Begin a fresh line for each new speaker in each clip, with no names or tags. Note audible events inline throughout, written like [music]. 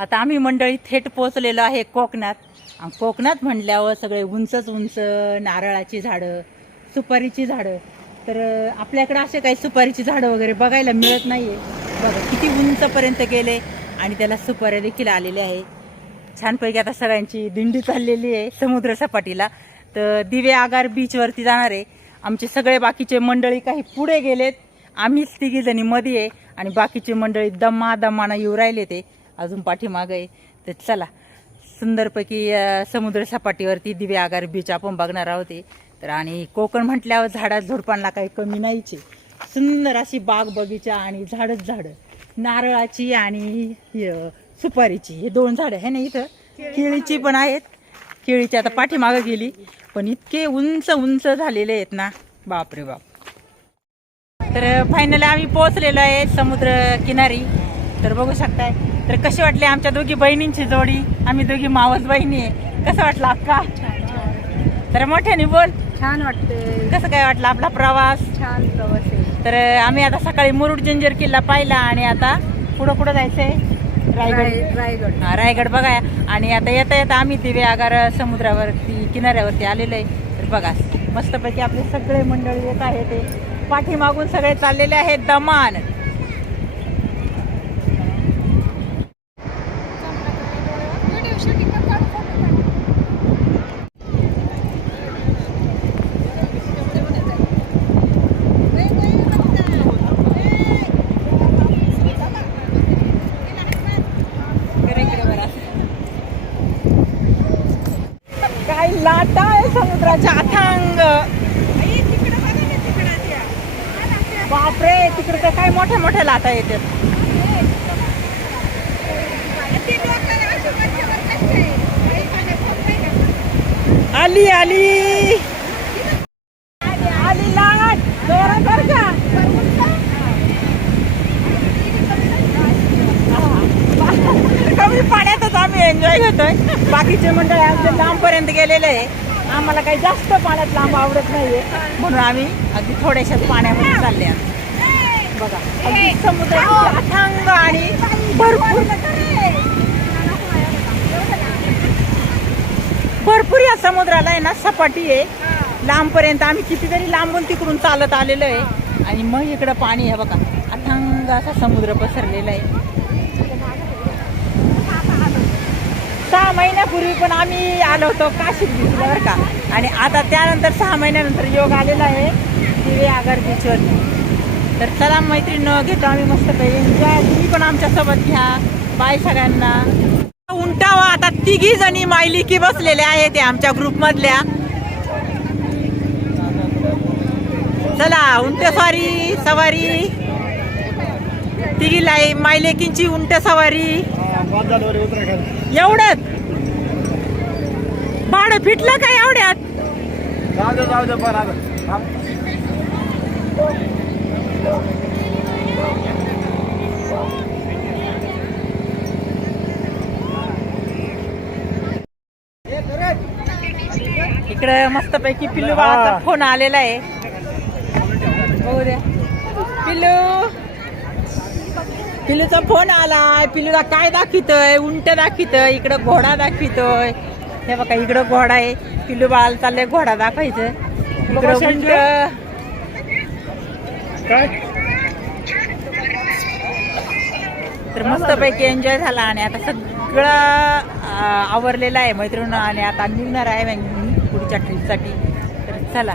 आता आम्ही मंडळी थेट पोचलेलो आहे कोकणात. आणि कोकणात म्हटल्यावर सगळे उंचच उंच नारळाची झाडं सुपारीची झाडं. तर आपल्याकडं असे काही सुपारीची झाडं वगैरे बघायला मिळत नाही आहे बघा किती उंचपर्यंत गेले आणि त्याला सुपाऱ्या देखील आलेल्या आहे. छानपैकी आता सगळ्यांची दिंडी चाललेली आहे समुद्र सपाटीला. तर दिवे आगार बीचवरती जाणार आहे. आमचे सगळे बाकीचे मंडळी काही पुढे गेलेत. आम्हीच तिघीजणी मध्ये आहे आणि बाकीचे मंडळी दमा दमानं येऊ राहिले ते अजून पाठीमागं आहे. तर चला सुंदरपैकी समुद्र सपाटीवरती दिवे आगार बीच आपण बघणार आहोत. तर आणि कोकण म्हटल्यावर झाडा झुडपांना काही कमी नाहीच. सुंदर अशी बाग बगीचा आणि झाडच झाडं. नारळाची आणि सुपारीची. हे दोन झाडं आहे ना इथं? केळीची. पण आहेत. केळीची आता पाठीमागं गेली. पण इतके उंच उंच झालेले आहेत ना. बापरे बाप. तर फायनली आम्ही पोहोचलेलो आहे समुद्र किनारी. तर बघू शकताय तर कशी वाटली आमच्या दोघी बहिणींची जोडी? आम्ही दोघी मावस बहिणी आहे. कसं वाटलं अक्का? तर मोठ्याने बोल.
छान वाटते.
कसं काय वाटलं आपला प्रवास?
छान प्रवास आहे.
तर आम्ही आता सकाळी मुरुड जंजिर किल्ला पाहिला आणि आता पुढं पुढं जायचंय. रायगड.
राय- रायगड.
हा, रायगड बघा. आणि आता येता येता आम्ही दिवे आगार समुद्रावरती किनाऱ्यावरती आलेलो आहे. तर बघा मस्तपैकी आपले सगळे मंडळी येत आहे ते पाठीमागून सगळे चाललेले आहेत. दमान काय लाटा आहे समुद्राच्या अथांग. बापरे तिकडे तर काय मोठ्या मोठ्या लाटा येतात. आली आली. आली लाट. जोरात बरं का कमी पाण्यातच आम्ही एन्जॉय घेतोय. बाकीचे मंडळ आमचे लांबपर्यंत गेलेले आहे. आम्हाला काही जास्त पाण्यात लांब आवडत नाहीये. म्हणून आम्ही अगदी थोड्याशाच पाण्यामध्ये चालले आहोत. बघा अगदी समुद्र अथांग आणि भरपूर भरपूर या समुद्राला आहे ना सपाटी आहे. लांबपर्यंत आम्ही कितीतरी लांबून तिकडून चालत आलेलो आहे. आणि मग इकडं पाणी आहे बघा. अथांग असा समुद्र पसरलेला आहे सहा महिन्यापूर्वी पण आम्ही आलो होतो काशीत बीचला बरं का? आणि आता त्यानंतर सहा महिन्यानंतर योग आलेला आहे दिवे आगार बीचवरती तर चला मैत्रीण घेतो आम्ही मस्त एन्जॉय तुम्ही पण आमच्यासोबत घ्या. बाय सगळ्यांना. उंटावा आता तिघी जणी मायलिकी बसलेल्या आहेत आमच्या ग्रुपमधल्या चला उंट सवारी सवारी. तिघीला मायलेकींची उंट सवारी. एवढ्यात भाडं फिटलं काय एवढ्यात?
जाऊ दे जाऊ दे पण आता
इकडे मस्तपैकी पिल्लू बाळाचा फोन आलेला आहे. बघू द्या पिल्लू. पिल्लूचा फोन आलाय. पिल्लूला काय दाखवितोय उंट दाखवितोय इकडं घोडा दाखवितोय हे बघा इकडं घोडा आहे. पिल्लू बाळाला चाललंय घोडा दाखवायचं. इकडं उंट तर मस्तपैकी एन्जॉय झाला आणि आता सगळं आवरलेलं आहे मैत्रीण आणि आता निघणार आहे मी पुढच्या ट्रिपसाठी तर चला.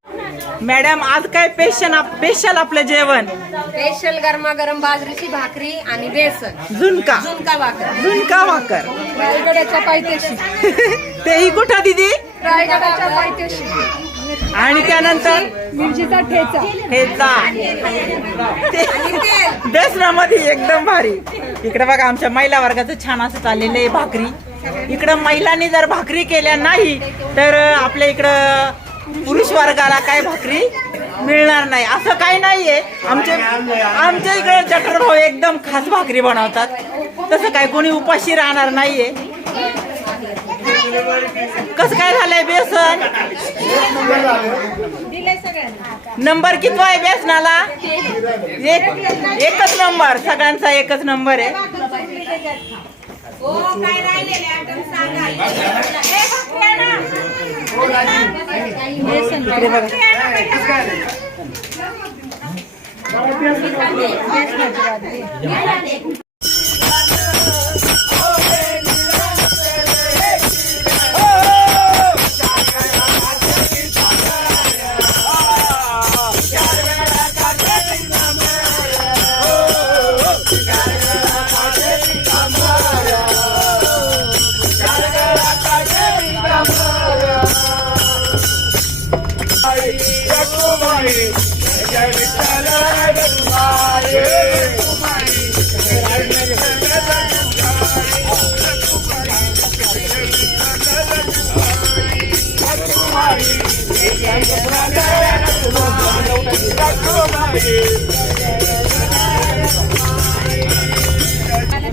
मॅडम आज काय स्पेशल स्पेशल आपलं जेवण?
स्पेशल गरमागरम बाजरीची भाकरी आणि बेसन.
झुणका.
झुणका भाकर.
झुणका भाकर.
रायगडाच्या पायथ्याशी. [laughs]
तेही कुठं दिदी?
रायगडाच्या पायथ्याशी.
आणि त्यानंतर?
मिरचीचा ठेचा.
हेचा बेसनामध्ये [laughs] एकदम भारी. इकडे बघा आमच्या महिला वर्गाचं छान असं चाललेलं आहे भाकरी. इकडं महिलांनी जर भाकरी केल्या नाही तर आपल्या इकडं पुरुष वर्गाला काय भाकरी मिळणार नाही. असं काही नाहीये. आमचे आमच्या इकडे जटर भाऊ एकदम खास भाकरी बनवतात. तसं काय कोणी उपाशी राहणार नाहीये. कसं काय झालंय बेसन? नंबर कितवा आहे बेसनाला? एक एकच नंबर. सगळ्यांचा एकच नंबर आहे. ¡Gracias!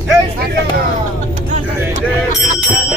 Hey,
Jai Jai Jai Jai Jai Jai